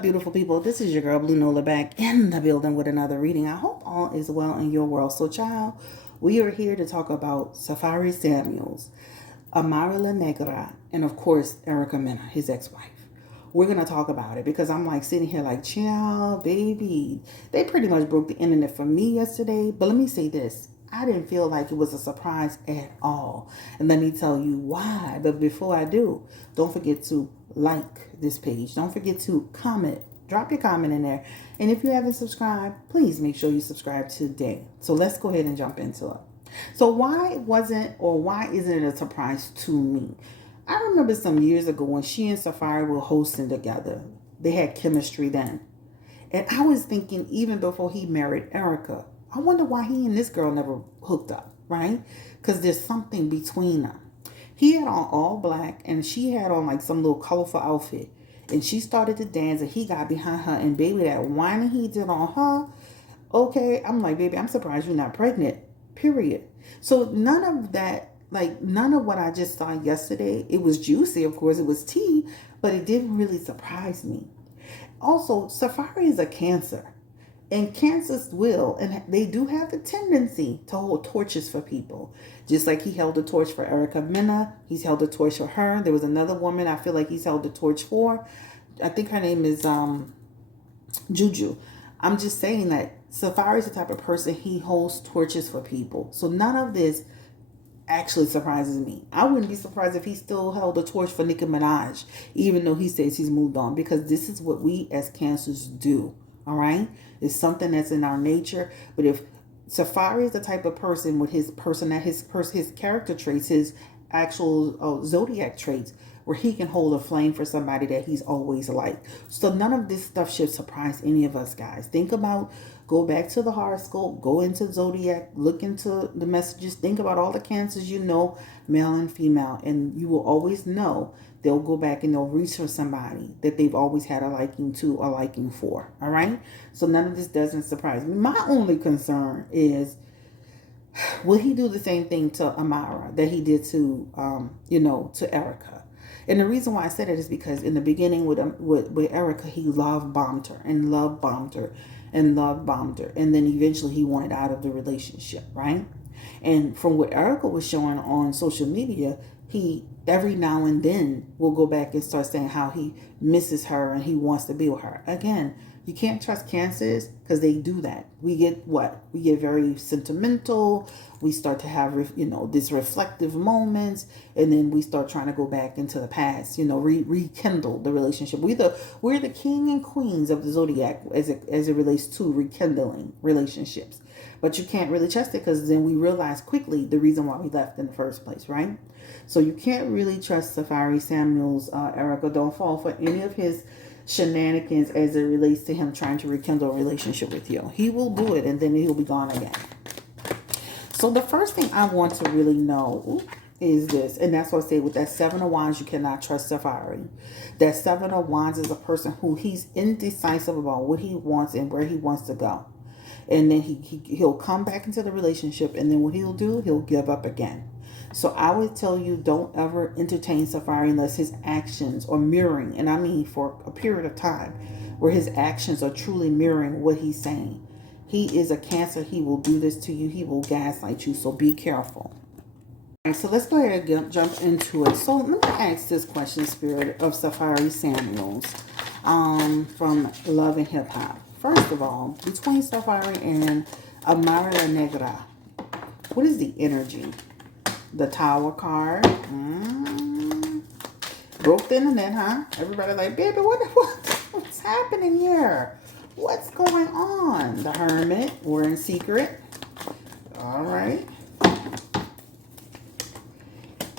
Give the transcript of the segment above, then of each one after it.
up, beautiful people? This is your girl, Blue Nola, back in the building with another reading. I hope all is well in your world. So, child, we are here to talk about Safaree Samuels, Amara Le Negra, and of course, Mena, his ex-wife. We're going to talk about it because I'm like sitting here like, child, baby. They pretty much broke the internet for me yesterday. But let me say this. I didn't feel like it was a surprise at all. And let me tell you why. But before I do, don't forget to like this page. Don't forget to comment. Drop your comment in there. And if you haven't subscribed, please make sure you subscribe today. So let's go ahead and jump into it. So why isn't it a surprise to me? I remember some years ago when she and Safaree were hosting together. They had chemistry then. And I was thinking even before he married Erica, I wonder why he and this girl never hooked up, right? Because there's something between them. He had on all black and she had on like some little colorful outfit. And she started to dance and he got behind her. And baby, that whining he did on her, okay, I'm like, baby, I'm surprised you're not pregnant, period. So none of that, like none of what I just saw yesterday, it was juicy, of course, it was tea, but it didn't really surprise me. Also, Safaree is a Cancer. And Cancers will, and they do have the tendency to hold torches for people. Just like he held the torch for Erica Mena, he's held the torch for her. There was another woman I feel like he's held the torch for. I think her name is Juju. I'm just saying that Safaree is the type of person, he holds torches for people. So none of this actually surprises me. I wouldn't be surprised if he still held a torch for Nicki Minaj, even though he says he's moved on, because this is what we as Cancers do. All right, it's something that's in our nature. But if Safaree is the type of person with his his character traits, his actual zodiac traits, where he can hold a flame for somebody that he's always liked. So none of this stuff should surprise any of us, guys. Think about, go back to the horoscope, go into zodiac, look into the messages, think about all the Cancers you know, male and female, and you will always know they'll go back and they'll reach for somebody that they've always had a liking to, a liking for. All right? So none of this doesn't surprise me. My only concern is, will he do the same thing to Amara that he did to, to Erica? And the reason why I said it is because in the beginning with Erica, he love bombed her and love bombed her and love bombed her. And then eventually he wanted out of the relationship, right? And from what Erica was showing on social media, he every now and then will go back and start saying how he misses her and he wants to be with her. Again, you can't trust Cancers because they do that. We get what? We get very sentimental. We start to have, these reflective moments. And then we start trying to go back into the past, rekindle the relationship. We're the king and queens of the zodiac as it relates to rekindling relationships. But you can't really trust it because then we realize quickly the reason why we left in the first place, right? So you can't really trust Safaree Samuels, Erica. Don't fall for any of his shenanigans as it relates to him trying to rekindle a relationship with you. He will do it and then he'll be gone again. So the first thing I want to really know is this, and that's what I say with that Seven of Wands, you cannot trust Safaree. That Seven of Wands is a person who he's indecisive about what he wants and where he wants to go. And then he'll come back into the relationship, and then what he'll do, he'll give up again. So I would tell you, don't ever entertain Safaree unless his actions are mirroring, and I mean for a period of time, where his actions are truly mirroring what he's saying. He is a Cancer. He will do this to you. He will gaslight you, so be careful. All right, so let's go ahead and jump into it. So let me ask this question, Spirit, of Safaree Samuels from Love and Hip Hop. First of all, between Safaree and Amara Le Negra, what is the energy? The Tower card. Broke the internet, huh? Everybody like, baby, what's happening here? What's going on? The Hermit. We're in secret. All right.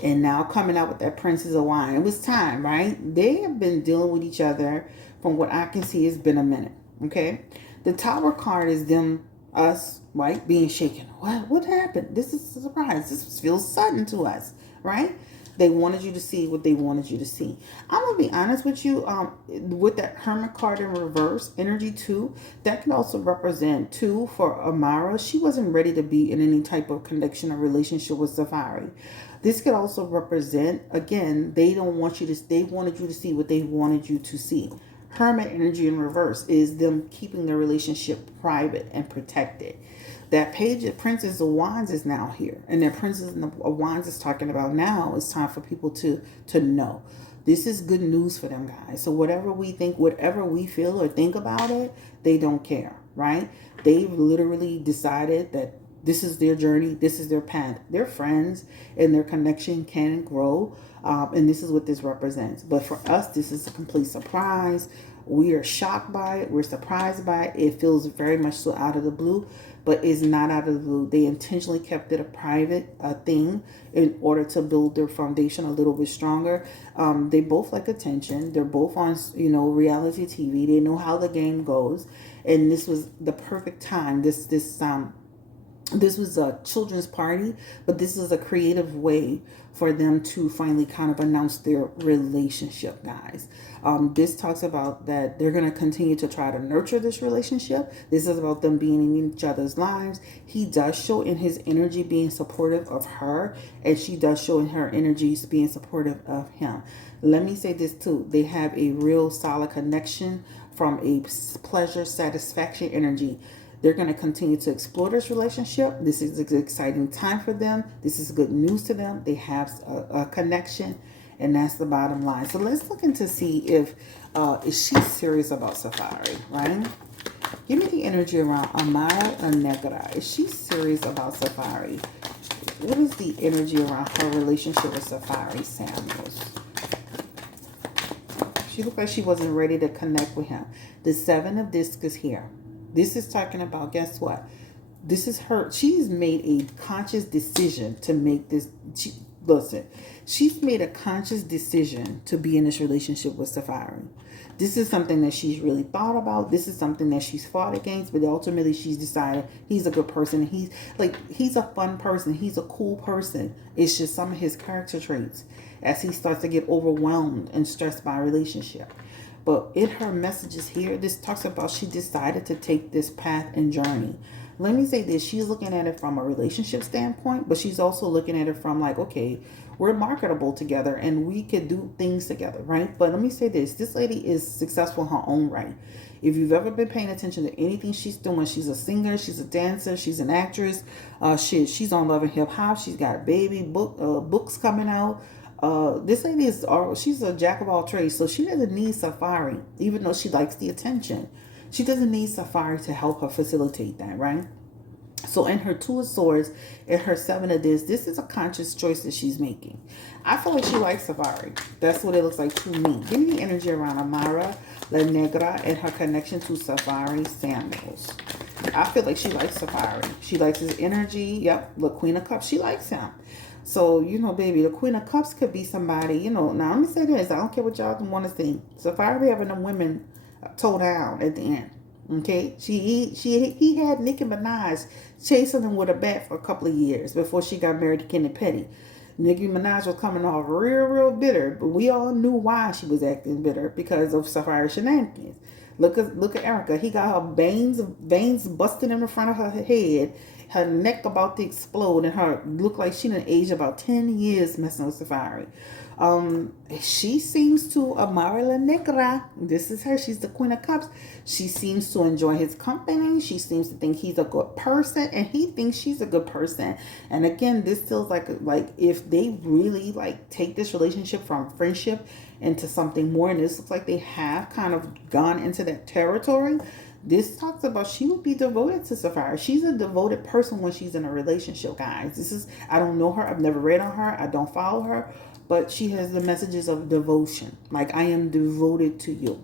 And now coming out with that Princess of Wine. It was time, right? They have been dealing with each other. From what I can see, it's been a minute. Okay, the Tower card is us, right, being shaken. What happened? This is a surprise. This feels sudden to us, right? They wanted you to see what they wanted you to see. I'm gonna be honest with you. With that Hermit card in reverse, energy 2, that can also represent 2 for Amara. She wasn't ready to be in any type of connection or relationship with Safaree. This could also represent, again, they wanted you to see what they wanted you to see. Hermit energy in reverse is them keeping their relationship private and protected. That page of Princess of Wands is now here. And that Princess of Wands is talking about now it's time for people to know. This is good news for them, guys. So whatever we think, whatever we feel or think about it, they don't care, right? They've literally decided that this is their journey. This is their path. Their friends and their connection can grow. And this is what this represents. But for us, this is a complete surprise. We are shocked by it. We're surprised by it. It feels very much so out of the blue, but it's not out of the blue. They intentionally kept it a private thing in order to build their foundation a little bit stronger. They both like attention. They're both on, reality TV. They know how the game goes. And this was the perfect time. This was a children's party, but this is a creative way for them to finally kind of announce their relationship, guys. This talks about that they're going to continue to try to nurture this relationship. This is about them being in each other's lives. He does show in his energy being supportive of her, and she does show in her energies being supportive of him. Let me say this too. They have a real solid connection from a pleasure, satisfaction energy. They're going to continue to explore this relationship. This is an exciting time for them. This is good news to them. They have a connection, and that's the bottom line. So let's look into see if is she serious about Safaree, right? Give me the energy around Amara Le Negra. Is she serious about Safaree? What is the energy around her relationship with Safaree Samuels? She looked like she wasn't ready to connect with him. The Seven of Discs is here. This is talking about, guess what? This is her. She's made a conscious decision to make this. Listen, she's made a conscious decision to be in this relationship with Safaree. This is something that she's really thought about. This is something that she's fought against, but ultimately she's decided he's a good person. He's a fun person. He's a cool person. It's just some of his character traits as he starts to get overwhelmed and stressed by a relationship. But in her messages here, this talks about she decided to take this path and journey. Let me say this. She's looking at it from a relationship standpoint, but she's also looking at it from like, okay, we're marketable together and we could do things together, right? But let me say this. This lady is successful in her own right. If you've ever been paying attention to anything she's doing, she's a singer, she's a dancer, she's an actress. She's on Love and Hip Hop. She's got books coming out. This lady she's a jack of all trades, so she doesn't need Safaree, even though she likes the attention. She doesn't need Safaree to help her facilitate that, right? So in her Two of Swords, in her Seven of this is a conscious choice that she's making. I feel like she likes Safaree. That's what it looks like to me. Give me the energy around Amara Le Negra and her connection to Safaree Samuels. I feel like she likes Safaree. She likes his energy. Yep, the Queen of Cups. She likes him. So, baby, the Queen of Cups could be somebody, now let me say this. I don't care what y'all want to think. Safaree having them women toe down at the end. Okay? He had Nicki Minaj chasing him with a bat for a couple of years before she got married to Kenny Petty. Nicki Minaj was coming off real bitter, but we all knew why she was acting bitter because of Safaree's shenanigans. Look at Erica. He got her veins busted in the front of her head, her neck about to explode, and her looked like she done aged about 10 years messing with Safaree. She seems to, Amara Le Negra, this is her, she's the Queen of Cups. She seems to enjoy his company. She seems to think he's a good person, and he thinks she's a good person. And again, this feels like if they really take this relationship from friendship into something more, and this looks like they have kind of gone into that territory. This talks about she would be devoted to Safaree. She's a devoted person when she's in a relationship, guys. I don't know her. I've never read on her. I don't follow her. But she has the messages of devotion. Like, I am devoted to you.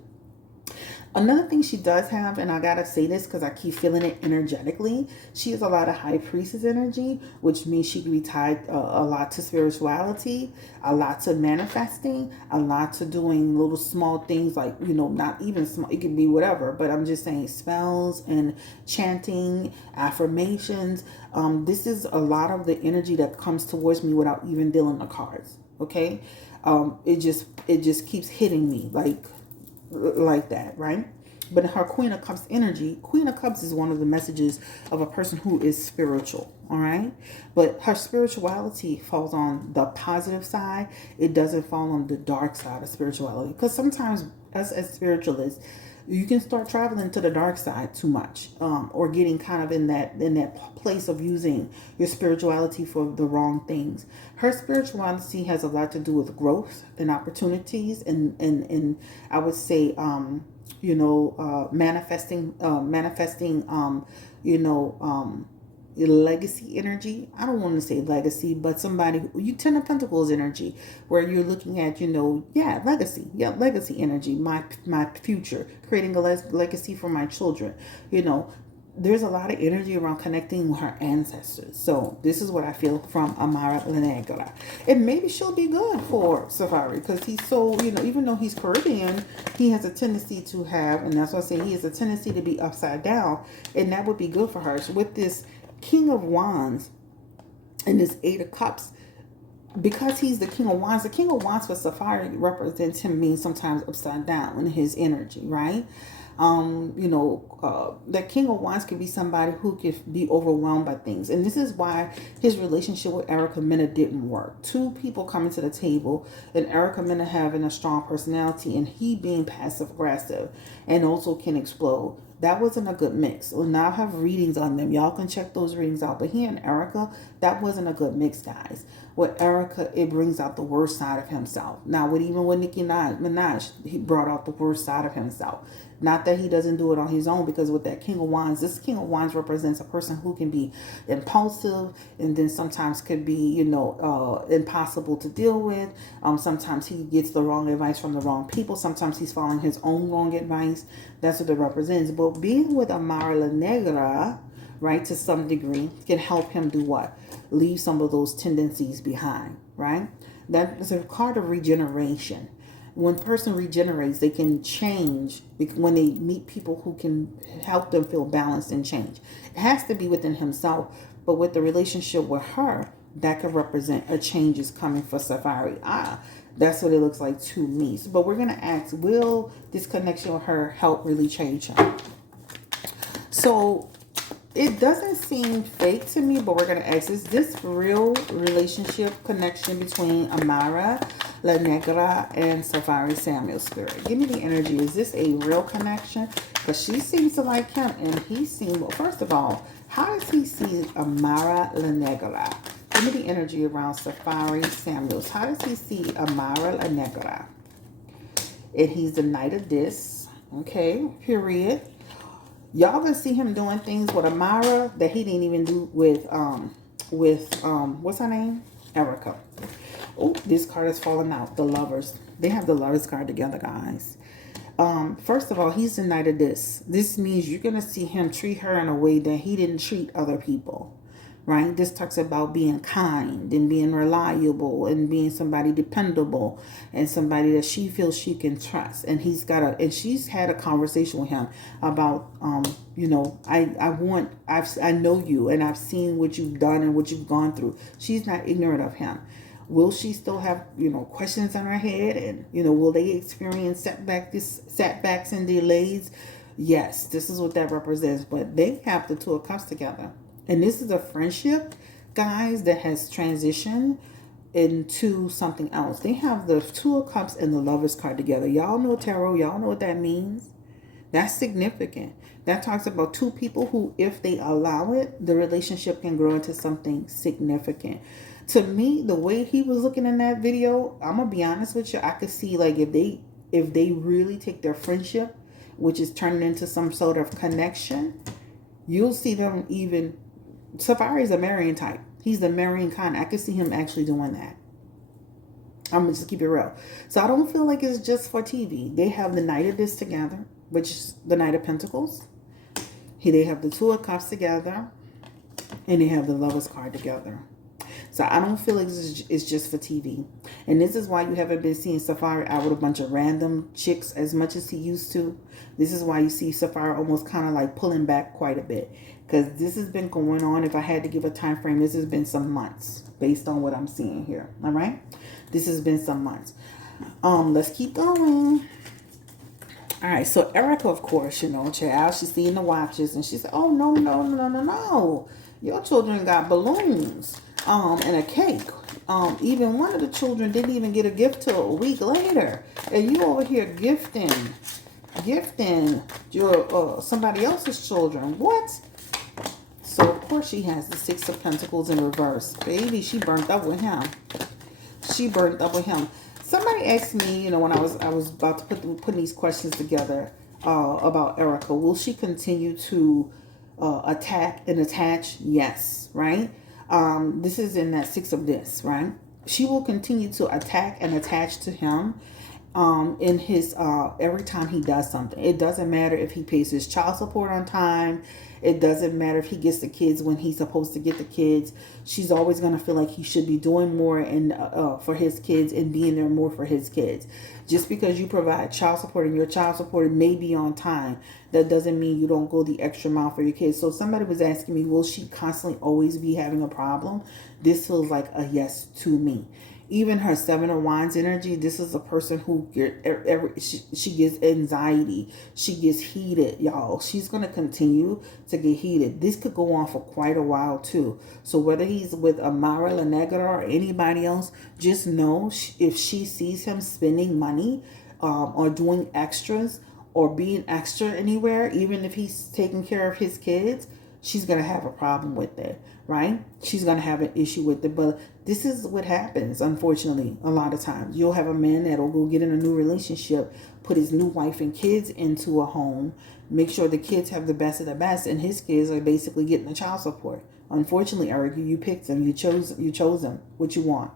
Another thing she does have, and I gotta say this because I keep feeling it energetically, she has a lot of high priestess energy, which means she can be tied a lot to spirituality, a lot to manifesting, a lot to doing little small things like, not even small, it can be whatever, but I'm just saying spells and chanting, affirmations. This is a lot of the energy that comes towards me without even dealing the cards, okay? It just keeps hitting me like that, right? But in her Queen of Cups energy, Queen of Cups is one of the messages of a person who is spiritual, all right? But her spirituality falls on the positive side. It doesn't fall on the dark side of spirituality. Because sometimes us as spiritualists, you can start traveling to the dark side too much, or getting kind of in that place of using your spirituality for the wrong things. Her spirituality has a lot to do with growth and opportunities, and I would say, manifesting, legacy energy. I don't want to say legacy, but somebody, you Ten of Pentacles energy, where you're looking at, legacy energy, my future, creating a legacy for my children. There's a lot of energy around connecting with her ancestors. So this is what I feel from Amara Le Negra. And maybe she'll be good for Safaree, because he's so, even though he's Caribbean, he has a tendency to have, and that's why I say he has a tendency to be upside down, and that would be good for her. So with this King of Wands and this Eight of Cups, because he's the King of Wands for Safaree represents him being sometimes upside down in his energy, right? That King of Wands could be somebody who could be overwhelmed by things. And this is why his relationship with Mena didn't work. Two people coming to the table, and Mena having a strong personality and he being passive aggressive and also can explode. That wasn't a good mix. Well, now I have readings on them. Y'all can check those readings out. But he and Erica, that wasn't a good mix, guys. With Erica, it brings out the worst side of himself. Now, even with Nicki Minaj, he brought out the worst side of himself. Not that he doesn't do it on his own, because with that King of Wands, this King of Wands represents a person who can be impulsive, and then sometimes could be, impossible to deal with. Sometimes he gets the wrong advice from the wrong people. Sometimes he's following his own wrong advice. That's what it represents. But being with Amara Le Negra, right, to some degree, can help him do what? Leave some of those tendencies behind, right? That is a card of regeneration. When a person regenerates, they can change when they meet people who can help them feel balanced and change. It has to be within himself, but with the relationship with her, that could represent a change is coming for Safaree. That's what it looks like to me. But we're going to ask, will this connection with her help really change him? So it doesn't seem fake to me, but we're going to ask, is this real relationship connection between Amara Le Negra and Safaree Samuel Spirit? Give me the energy. Is this a real connection? Because she seems to like him, and he seems, well, first of all, how does he see Amara Le Negra? Give me the energy around Safaree Samuels. How does he see Amara Le Negra? And he's the Knight of Discs. Okay, period. Y'all gonna see him doing things with Amara that he didn't even do with what's her name? Erica. Oh, this card is falling out. The Lovers. They have the Lovers card together, guys. First of all, he's the Knight of Discs. This means you're gonna see him treat her in a way that he didn't treat other people. Right? This talks about being kind and being reliable and being somebody dependable and somebody that she feels she can trust. And she's had a conversation with him about, I know you, and I've seen what you've done and what you've gone through. She's not ignorant of him. Will she still have, questions on her head? And, will they experience setbacks and delays? Yes, this is what that represents. But they have the Two of Cups together. And this is a friendship, guys, that has transitioned into something else. They have the Two of Cups and the Lovers card together. Y'all know tarot. Y'all know what that means. That's significant. That talks about two people who, if they allow it, the relationship can grow into something significant. To me, the way he was looking in that video, I'm going to be honest with you, I could see, like, if they really take their friendship, which is turning into some sort of connection, you'll see them even... Safaree is a marrying type. He's the marrying kind. I could see him actually doing that. I'm going to just keep it real. So I don't feel like it's just for TV. They have the Knight of This together, which is the Knight of Pentacles. They have the Two of Cups together. And they have the Lovers card together. So I don't feel like it's just for TV. And this is why you haven't been seeing Safaree out with a bunch of random chicks as much as he used to. This is why you see Safaree almost kind of like pulling back quite a bit. Because this has been going on, if I had to give a time frame, this has been some months based on what I'm seeing here. All right? This has been some months. Let's keep going. All right, so Erica, of course, child, she's seeing the watches and she said, oh, no, no, no, no, no, no. Your children got balloons and a cake. Even one of the children didn't even get a gift till a week later. And you over here gifting your somebody else's children. What? So, of course, she has the Six of Pentacles in reverse. Baby, she burnt up with him. She burnt up with him. Somebody asked me, when I was about to put these questions together about Erica, will she continue to attack and attach? Yes, right? This is in that Six of this, right? She will continue to attack and attach to him in his every time he does something. It doesn't matter if he pays his child support on time. It doesn't matter if he gets the kids when he's supposed to get the kids. She's always going to feel like he should be doing more and for his kids and being there more for his kids. Just because you provide child support and your child support may be on time, that doesn't mean you don't go the extra mile for your kids. So somebody was asking me, will she constantly always be having a problem? This feels like a yes to me. Even her Seven of Wands energy, this is a person who she gets anxiety. She gets heated, y'all. She's going to continue to get heated. This could go on for quite a while, too. So whether he's with Amara Le Negra or anybody else, just know if she sees him spending money or doing extras or being extra anywhere, even if he's taking care of his kids, she's going to have a problem with it, right? She's going to have an issue with it. But this is what happens, unfortunately, a lot of times. You'll have a man that'll go get in a new relationship, put his new wife and kids into a home, make sure the kids have the best of the best, and his kids are basically getting the child support. Unfortunately, Erica, you picked him. You chose him. What you want.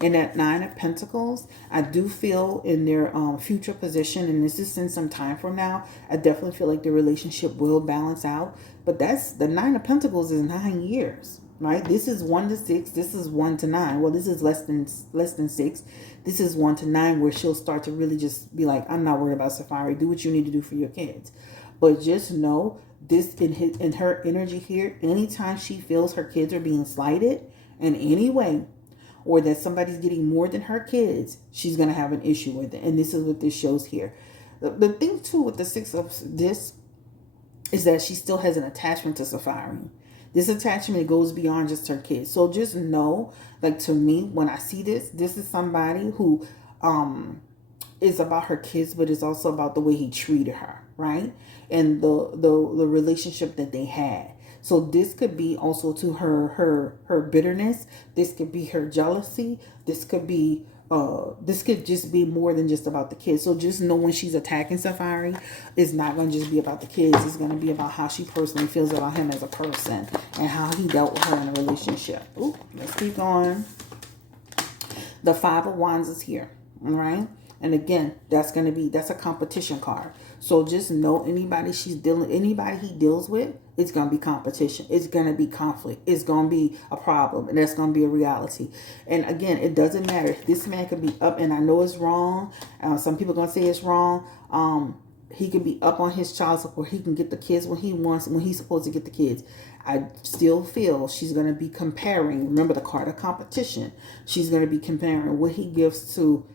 In that Nine of Pentacles, I do feel in their future position, and this is in some time from now, I definitely feel like the relationship will balance out. But that's the Nine of Pentacles is 9 years, right? This is 1 to 6. This is 1 to 9. Well, this is less than 6. This is 1 to 9, where she'll start to really just be like, I'm not worried about Safaree. Do what you need to do for your kids. But just know this in her energy here, anytime she feels her kids are being slighted in any way, or that somebody's getting more than her kids, she's going to have an issue with it. And this is what this shows here. The thing, too, with the Six of this is that she still has an attachment to Safaree. This attachment goes beyond just her kids. So just know, like, to me, when I see this is somebody who is about her kids, but it's also about the way he treated her, right? And the relationship that they had. So this could be also to her bitterness. This could be her jealousy. This could just be more than just about the kids. So just know when she's attacking Safaree, it's not going to just be about the kids. It's going to be about how she personally feels about him as a person and how he dealt with her in a relationship. Ooh, let's keep going. The Five of Wands is here, all right? And again, that's a competition card. So just know anybody he deals with, it's going to be competition. It's going to be conflict. It's going to be a problem. And that's going to be a reality. And again, it doesn't matter. This man could be up, and I know it's wrong. Some people are going to say it's wrong. He can be up on his child support. He can get the kids when he wants, when he's supposed to get the kids. I still feel she's going to be comparing. Remember the card of competition. She's going to be comparing what he gives to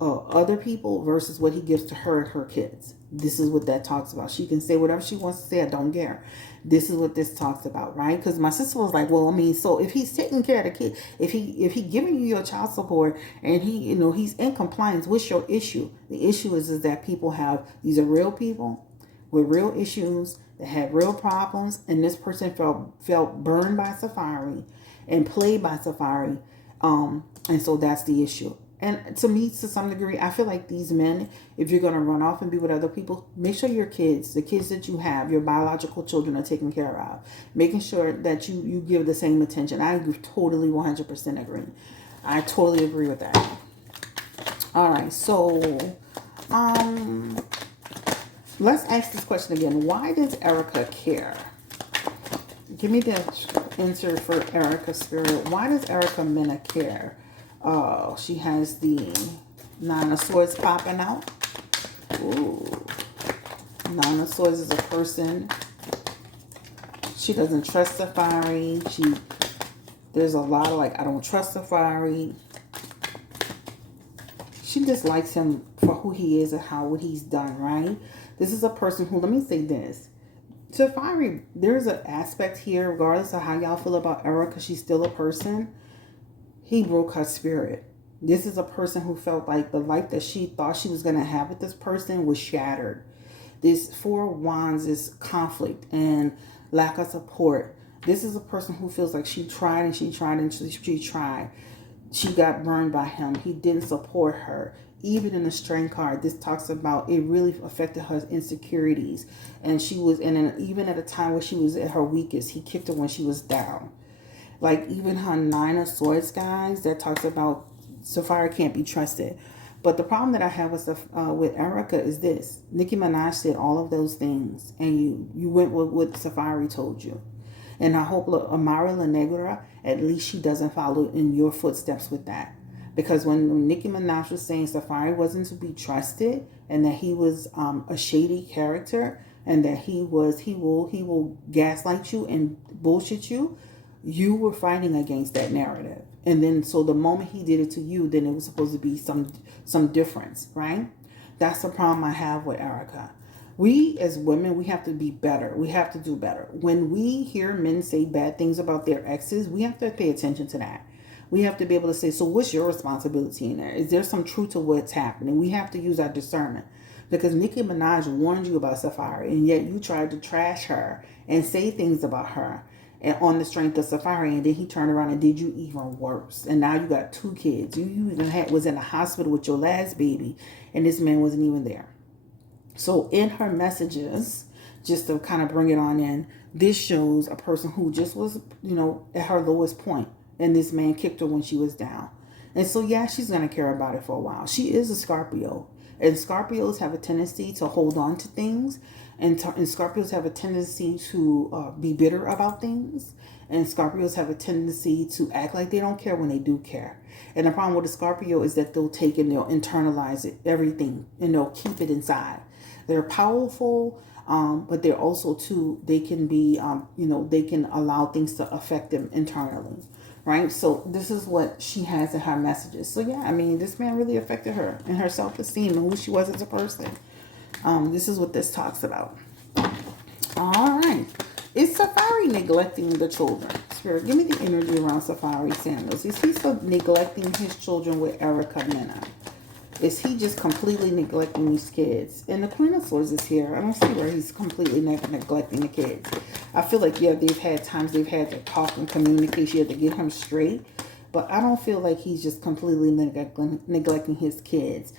other people versus what he gives to her and her kids. This is what that talks about. She can say whatever she wants to say. I don't care. This is what this talks about, right? Because my sister was like, well, I mean, so if he's taking care of the kid, if he giving you your child support and he's in compliance, what's your issue? The issue is that these are real people with real issues that had real problems, and this person felt burned by Safaree and played by Safaree, and so that's the issue. And to me, to some degree, I feel like these men, if you're going to run off and be with other people, make sure your kids, the kids that you have, your biological children are taken care of. Making sure that you give the same attention. I totally 100% agree. I totally agree with that. All right, so let's ask this question again. Why does Erica care? Give me the answer for Erica, Spirit. Why does Erica Mena care? She has the Nine of Swords popping out. Ooh. Nine of Swords is a person. She doesn't trust Safaree. There's a lot of like, I don't trust Safaree. She dislikes him for who he is and what he's done, right? This is a person who, let me say this. Safaree, there's an aspect here, regardless of how y'all feel about Erica, she's still a person. He broke her spirit. This is a person who felt like the life that she thought she was going to have with this person was shattered. This Four of Wands is conflict and lack of support. This is a person who feels like she tried and she tried and she tried. She got burned by him. He didn't support her. Even in the strength card, this talks about it really affected her insecurities. And she was, even at a time where she was at her weakest, he kicked her when she was down. Like even her Nine of Swords, guys, that talks about Safaree can't be trusted. But the problem that I have with Erica is this. Nicki Minaj said all of those things, and you went with what Safaree told you. And I hope, look, Amara Le Negra, at least she doesn't follow in your footsteps with that. Because when Nicki Minaj was saying Safaree wasn't to be trusted and that he was a shady character and that he will gaslight you and bullshit you, you were fighting against that narrative. And then so the moment he did it to you, then it was supposed to be some difference, right? That's the problem I have with Erica. We as women, we have to be better. We have to do better. When we hear men say bad things about their exes, we have to pay attention to that. We have to be able to say, so what's your responsibility in there? Is there some truth to what's happening? We have to use our discernment. Because Nicki Minaj warned you about Safaree, and yet you tried to trash her and say things about her and on the strength of Safaree, and then he turned around and did you even worse. And now you got 2 kids. You even was in the hospital with your last baby, and this man wasn't even there. So in her messages, just to kind of bring it on in, this shows a person who just was, at her lowest point, and this man kicked her when she was down. And so, yeah, she's going to care about it for a while. She is a Scorpio, and Scorpios have a tendency to hold on to things, and Scorpios have a tendency to be bitter about things, and Scorpios have a tendency to act like they don't care when they do care. And the problem with a Scorpio is that they'll take and they'll internalize it, everything, and they'll keep it inside. They're powerful, but they're also too, they can be, they can allow things to affect them internally, right? So this is what she has in her messages. So yeah, I mean, this man really affected her and her self-esteem and who she was as a person. This is what this talks about. All right. Is Safaree neglecting the children? Spirit, give me the energy around Safaree Samuels. Is he so neglecting his children with Erica Mena? Is he just completely neglecting these kids? And the Queen of Swords is here. I don't see where he's completely neglecting the kids. I feel like, yeah, they've had times they've had to talk and communicate. She had to get him straight. But I don't feel like he's just completely neglecting his kids.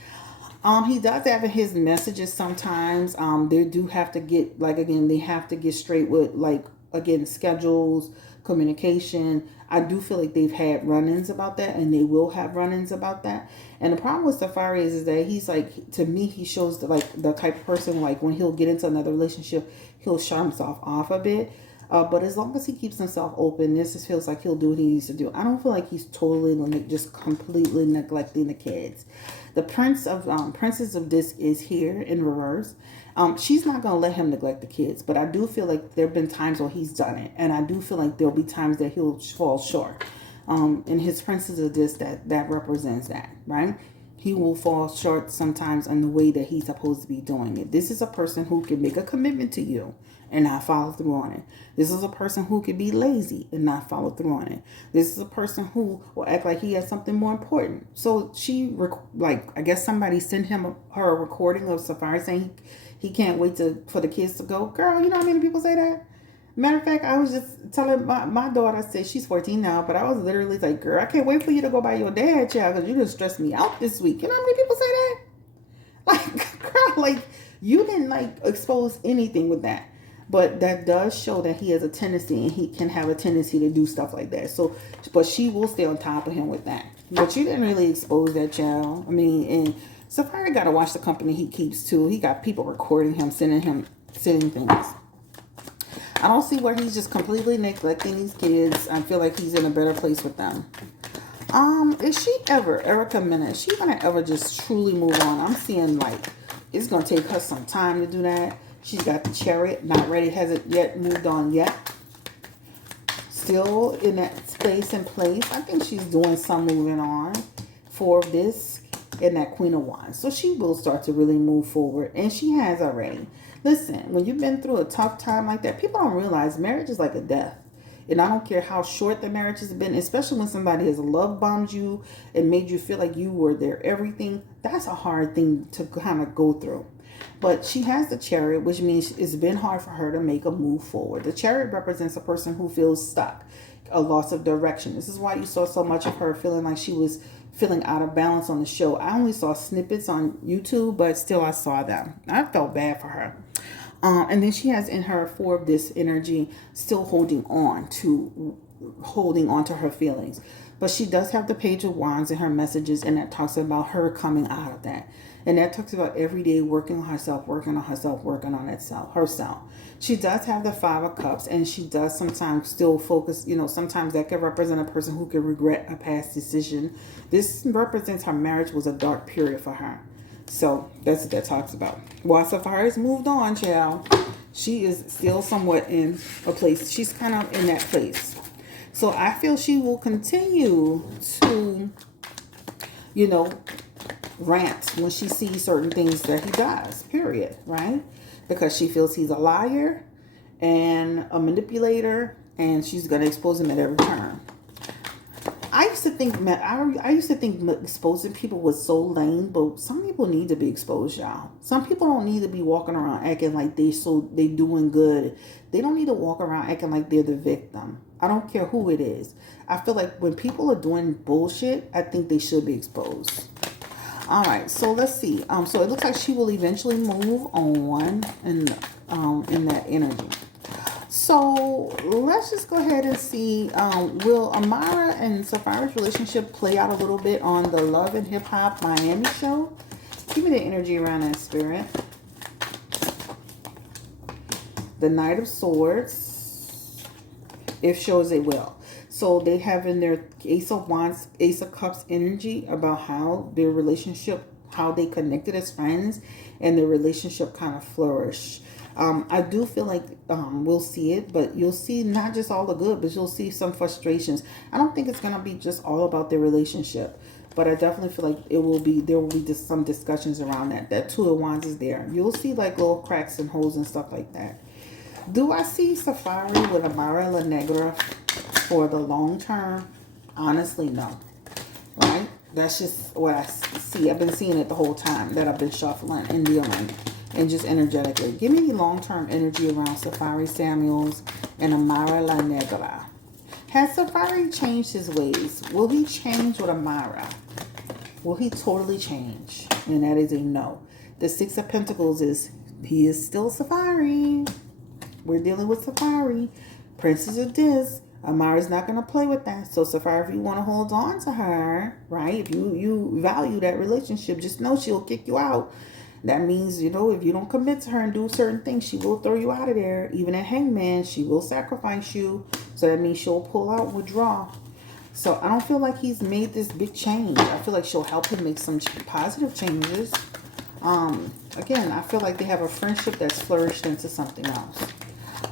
He does have his messages sometimes. They do have to get, like, again, they have to get straight with, like, again, schedules, communication. I do feel like they've had run-ins about that, and they will have run-ins about that. And the problem with Safaree is that he's like, to me, he shows the type of person, like, when he'll get into another relationship, he'll shut himself off a bit. But as long as he keeps himself open, this just feels like he'll do what he needs to do. I don't feel like he's totally, just completely neglecting the kids. The princess of this is here in reverse. She's not going to let him neglect the kids, but I do feel like there have been times where he's done it, and I do feel like there'll be times that he'll fall short. And his princess of this, that represents that, right? He will fall short sometimes in the way that he's supposed to be doing it. This is a person who can make a commitment to you and not follow through on it. This is a person who could be lazy and not follow through on it. This is a person who will act like he has something more important. So I guess somebody sent her a recording of Safaree saying he can't wait for the kids to go. Girl, you know how many people say that? Matter of fact, I was just telling my daughter, I said, she's 14 now, but I was literally like, girl, I can't wait for you to go by your dad, child, because you just stressed me out this week. You know how many people say that? Like, girl, like, you didn't, expose anything with that. But that does show that he has a tendency, and he can have a tendency to do stuff like that. So, but she will stay on top of him with that. But you didn't really expose that, child. I mean, and Safaree got to watch the company he keeps, too. He got people recording him, sending things. I don't see where he's just completely neglecting these kids. I feel like he's in a better place with them. Is she ever, Erica Mena, is she going to ever just truly move on? I'm seeing, it's going to take her some time to do that. She's got the Chariot, not ready, hasn't yet moved on yet. Still in that space and place. I think she's doing some moving on for this. and that Queen of Wands. So she will start to really move forward, and she has already. Listen, when you've been through a tough time like that, people don't realize marriage is like a death. And I don't care how short the marriage has been, especially when somebody has love bombed you and made you feel like you were their everything. That's a hard thing to kind of go through. But she has the Chariot, which means it's been hard for her to make a move forward. The Chariot represents a person who feels stuck, a loss of direction. This is why you saw so much of her feeling like she was feeling out of balance on the show. I only saw snippets on YouTube, but still I saw them. I felt bad for her. And then she has in her 4 of this energy still holding on to her feelings. But she does have the Page of Wands in her messages, and that talks about her coming out of that. And that talks about every day working on herself, working on herself. She does have the 5 of Cups, and she does sometimes still focus, sometimes that could represent a person who could regret a past decision. This represents her marriage was a dark period for her. So that's what that talks about. While Safaree's moved on, child, she is still somewhat in a place. She's kind of in that place. So I feel she will continue to, rant when she sees certain things that he does, period, right? Because she feels he's a liar and a manipulator, and she's going to expose him at every turn. I used to think exposing people was so lame, but some people need to be exposed, y'all. Some people don't need to be walking around acting like they doing good. They don't need to walk around acting like they're the victim. I don't care who it is. I feel like when people are doing bullshit, I think they should be exposed. All right, so let's see. So it looks like she will eventually move on in that energy. So let's just go ahead and see, will Amara and Safaree's relationship play out a little bit on the Love and Hip Hop Miami show? Give me the energy around that, Spirit. The Knight of Swords. If shows it will. So they have in their Ace of Wands, Ace of Cups energy about how their relationship, how they connected as friends, and their relationship kind of flourished. I do feel like we'll see it, but you'll see not just all the good, but you'll see some frustrations. I don't think it's going to be just all about their relationship, but I definitely feel like there will be just some discussions around that. That 2 of Wands is there. You'll see like little cracks and holes and stuff like that. Do I see Safaree with Amara Le Negra for the long term? Honestly, no. Right? That's just what I see. I've been seeing it the whole time that I've been shuffling and dealing. And just energetically. Give me the long-term energy around Safaree Samuels and Amara Le Negra. Has Safaree changed his ways? Will he change with Amara? Will he totally change? And that is a no. The 6 of Pentacles is, he is still Safaree. We're dealing with Safaree. Princess of this. Amara's not going to play with that. So Safaree, if you want to hold on to her, right? If you value that relationship, just know she'll kick you out. That means, if you don't commit to her and do certain things, she will throw you out of there. Even at Hangman, she will sacrifice you. So that means she'll pull out, withdraw. So I don't feel like he's made this big change. I feel like she'll help him make some positive changes. Again, I feel like they have a friendship that's flourished into something else.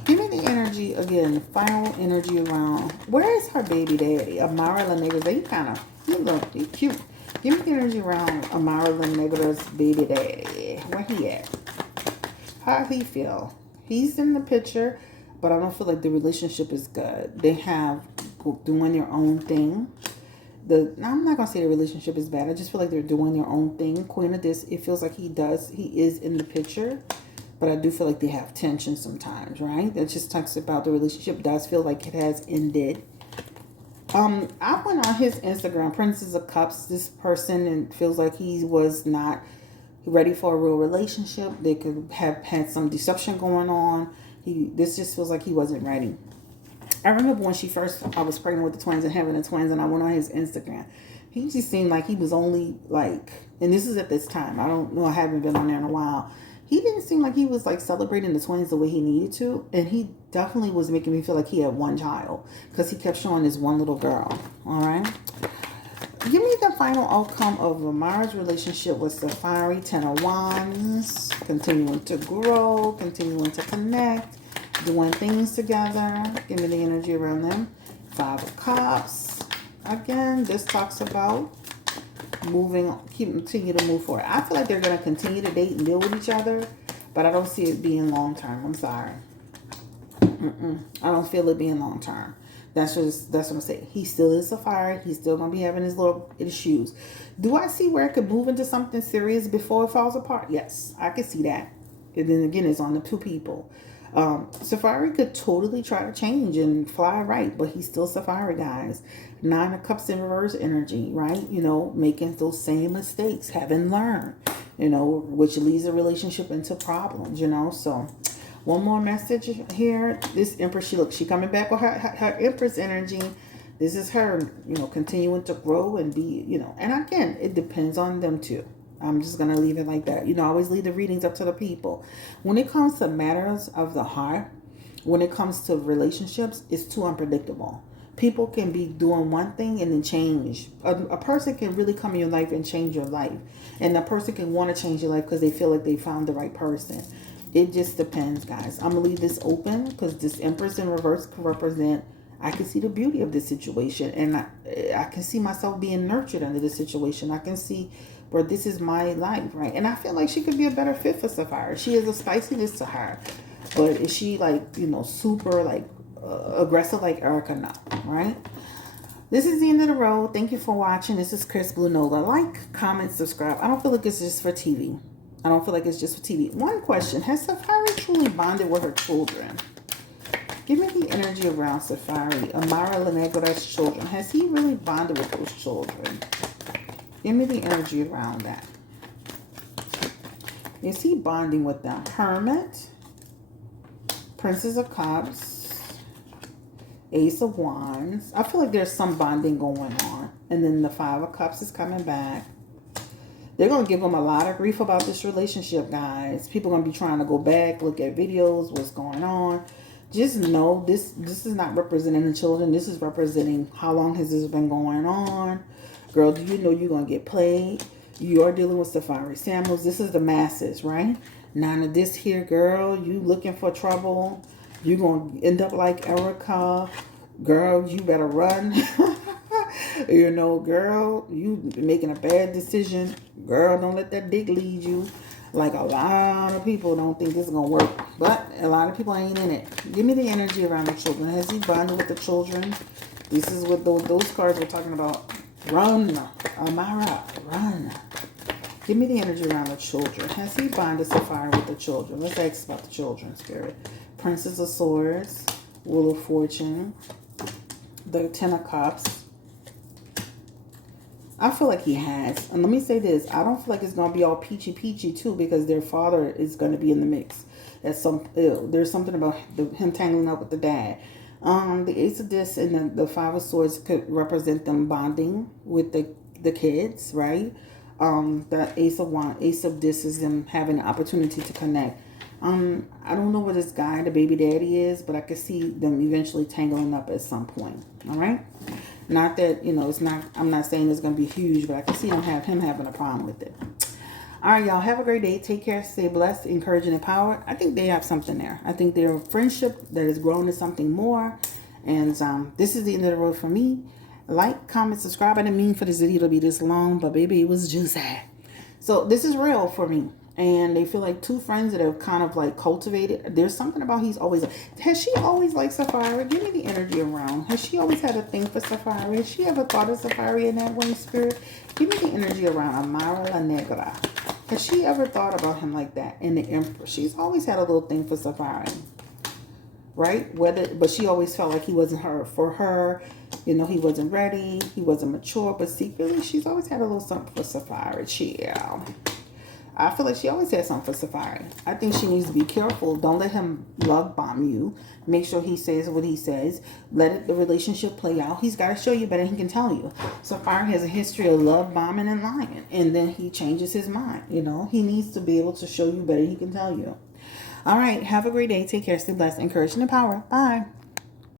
Give me the energy, again, the final energy around. Where is her baby daddy? Amara Le Negra. He's cute. Give me the energy around Amara Le Negra's baby daddy. Where he at? How he feel? He's in the picture, but I don't feel like the relationship is good. They have doing their own thing. I'm not going to say the relationship is bad. I just feel like they're doing their own thing. Queen of this, it feels like he is in the picture. But I do feel like they have tension sometimes, right? That just talks about the relationship. It does feel like it has ended. I went on his Instagram, Princess of Cups, this person, and feels like he was not ready for a real relationship. They could have had some deception going on. This just feels like he wasn't ready. I remember when I was pregnant with the twins and having the twins, and I went on his Instagram. He just seemed like he was only like, and this is at this time. I don't know. I haven't been on there in a while. He didn't seem like he was like celebrating the twins the way he needed to. And he definitely was making me feel like he had one child, because he kept showing this one little girl. All right. Give me the final outcome of Amara's relationship with Safaree. 10 of Wands. Continuing to grow. Continuing to connect. Doing things together. Give me the energy around them. 5 of Cups. Again, this talks about continue to move forward. I feel like they're going to continue to date and deal with each other, but I don't see it being long term. I'm sorry. I don't feel it being long term. That's what I'm saying. He still is Safaree. He's still gonna be having his little issues. Do I see where it could move into something serious before it falls apart? Yes, I can see that. And then again, it's on the two people. Safaree could totally try to change and fly right, but he's still Safaree, guys. Nine of Cups in reverse energy, right? You know, making those same mistakes, haven't learned, you know, which leads a relationship into problems, you know. So one more message here. This Empress, she coming back with her Empress energy. This is her, you know, continuing to grow and be, you know, and again, it depends on them too. I'm just going to leave it like that. You know, I always leave the readings up to the people. When it comes to matters of the heart, when it comes to relationships, it's too unpredictable. People can be doing one thing and then change. A person can really come in your life and change your life. And a person can want to change your life because they feel like they found the right person. It just depends, guys. I'm going to leave this open because this Empress in reverse could represent, I can see the beauty of this situation. And I can see myself being nurtured under this situation. I can see where this is my life, right? And I feel like she could be a better fit for Safaree. She has a spiciness to her. But is she like, you know, super like aggressive like Erica? No, right? This is the end of the road. Thank you for watching. This is Chris Blue Nola. Like, comment, subscribe. I don't feel like it's just for TV. I don't feel like it's just for TV. One question. Has Safaree truly bonded with her children? Give me the energy around Safaree. Amara Le Negra's children. Has he really bonded with those children? Give me the energy around that. Is he bonding with them? Hermit. Princess of Cups. Ace of Wands. I feel like there's some bonding going on. And then the Five of Cups is coming back. They're going to give them a lot of grief about this relationship, guys. People are going to be trying to go back, look at videos, what's going on. Just know this is not representing the children. This is representing how long has this been going on. Girl, do you know you're going to get played? You are dealing with Safaree Samuels. This is the masses, right? None of this here, girl. You looking for trouble. You're going to end up like Erica. Girl, you better run. You know, girl, you making a bad decision. Girl, don't let that dick lead you. Like a lot of people don't think this is going to work. But a lot of people ain't in it. Give me the energy around the children. Has he bonded with the children? This is what those cards were talking about. Run, Amara, run. Give me the energy around the children. Has he bonded Safaree with the children? Let's ask about the children, Spirit. Princess of Swords, Wheel of Fortune, the Ten of Cups. I feel like he has. And let me say this. I don't feel like it's going to be all peachy too, because their father is going to be in the mix. There's something about him tangling up with the dad. The Ace of Discs and the Five of Swords could represent them bonding with the kids, right? The Ace of Discs is them having an opportunity to connect. I don't know where this guy, the baby daddy, is, but I could see them eventually tangling up at some point. All right. Not that, you know, it's not, I'm not saying it's going to be huge, but I can see him having a problem with it. All right, y'all. Have a great day. Take care. Stay blessed, encouraging, and empowered. I think they have something there. I think they're a friendship that has grown to something more. And this is the end of the road for me. Like, comment, subscribe. I didn't mean for this video to be this long, but baby, it was juicy. So this is real for me. And they feel like two friends that have kind of like cultivated. There's something about he's always. Has she always liked Safaree? Give me the energy around. Has she always had a thing for Safaree? Has she ever thought of Safaree in that way, Spirit? Give me the energy around Amara Le Negra. Has she ever thought about him like that? And the Emperor. She's always had a little thing for Safaree. Right? But she always felt like he wasn't for her. You know, he wasn't ready. He wasn't mature. But secretly, she's always had a little something for Safaree. Chill. I feel like she always had something for Safaree. I think she needs to be careful. Don't let him love bomb you. Make sure he says what he says. Let the relationship play out. He's got to show you better than he can tell you. Safaree has a history of love bombing and lying. And then he changes his mind. You know, he needs to be able to show you better than he can tell you. All right. Have a great day. Take care. Stay blessed. Encourage and empower. Bye.